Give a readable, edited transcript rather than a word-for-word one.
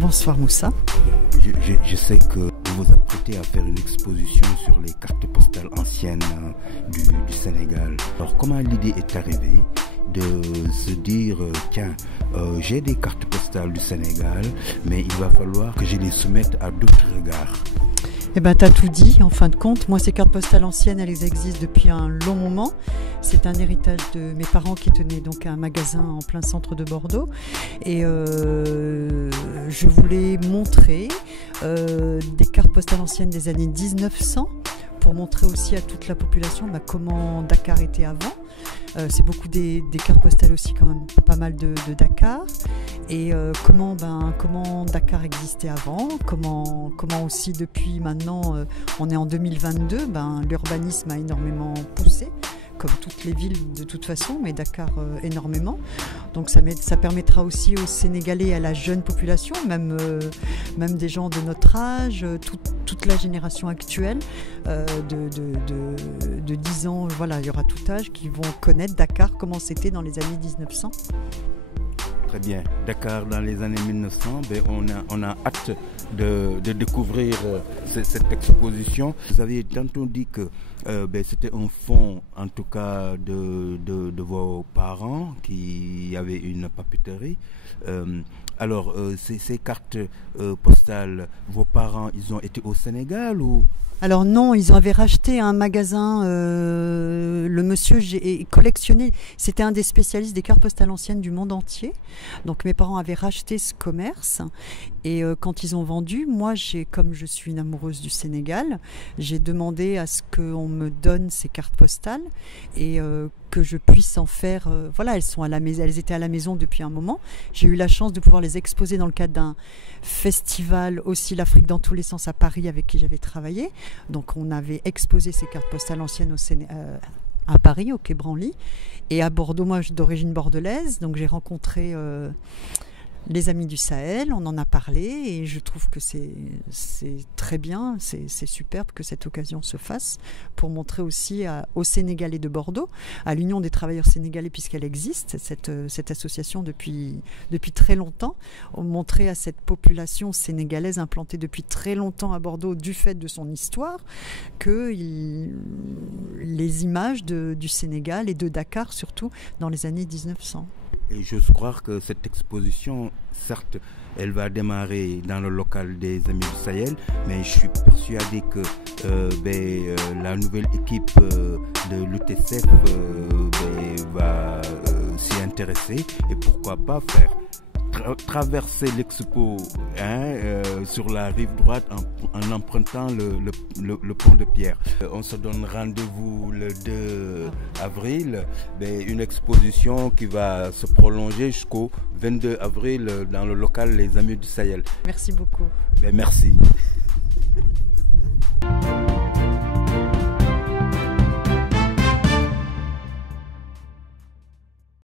Bonsoir Moussa. Je sais que vous vous apprêtez à faire une exposition sur les cartes postales anciennes du Sénégal. Alors comment l'idée est arrivée de se dire tiens, j'ai des cartes postales du Sénégal, mais il va falloir que je les soumette à d'autres regards? Eh ben, t'as tout dit, en fin de compte. Moi, ces cartes postales anciennes, elles existent depuis un long moment. C'est un héritage de mes parents qui tenaient donc un magasin en plein centre de Bordeaux. Et je voulais montrer des cartes postales anciennes des années 1900 pour montrer aussi à toute la population comment Dakar était avant. C'est beaucoup des cartes postales aussi, quand même pas mal de Dakar. Et comment Dakar existait avant, comment aussi depuis maintenant, on est en 2022, l'urbanisme a énormément poussé, comme toutes les villes de toute façon, mais Dakar énormément. Donc ça permettra aussi aux Sénégalais et à la jeune population, même des gens de notre âge, toute la génération actuelle de 10 ans, voilà, il y aura tout âge qui vont connaître Dakar, comment c'était dans les années 1900. Très bien. Dakar dans les années 1900, on a hâte de découvrir cette exposition. Vous avez tantôt dit que c'était un fonds, en tout cas, de vos parents qui avaient une papeterie. Alors, ces cartes postales, vos parents, ils ont été au Sénégal ou? Alors non, ils avaient racheté un magasin, le monsieur j'ai collectionné, c'était un des spécialistes des cartes postales anciennes du monde entier. Donc mes parents avaient racheté ce commerce et quand ils ont vendu, moi comme je suis une amoureuse du Sénégal, j'ai demandé à ce qu'on me donne ces cartes postales et que je puisse en faire, voilà, elles étaient à la maison depuis un moment. J'ai eu la chance de pouvoir les exposer dans le cadre d'un festival aussi, l'Afrique dans tous les sens à Paris, avec qui j'avais travaillé. Donc on avait exposé ces cartes postales anciennes à Paris, au Quai Branly, et à Bordeaux. Moi, je suis d'origine bordelaise, donc j'ai rencontré les Amis du Sahel, on en a parlé, et je trouve que c'est très bien, c'est superbe que cette occasion se fasse pour montrer aussi aux Sénégalais de Bordeaux, à l'Union des travailleurs sénégalais, puisqu'elle existe, cette association depuis très longtemps, montrer à cette population sénégalaise implantée depuis très longtemps à Bordeaux du fait de son histoire que les images du Sénégal et de Dakar surtout dans les années 1900. Et j'ose croire que cette exposition, certes, elle va démarrer dans le local des Amis du Sahel, mais je suis persuadé que la nouvelle équipe de l'UTSF va s'y intéresser et pourquoi pas faire traverser l'expo sur la rive droite en empruntant le pont de Pierre. On se donne rendez-vous le 2 avril, une exposition qui va se prolonger jusqu'au 22 avril dans le local Les Amis du Sahel. Merci beaucoup. Merci.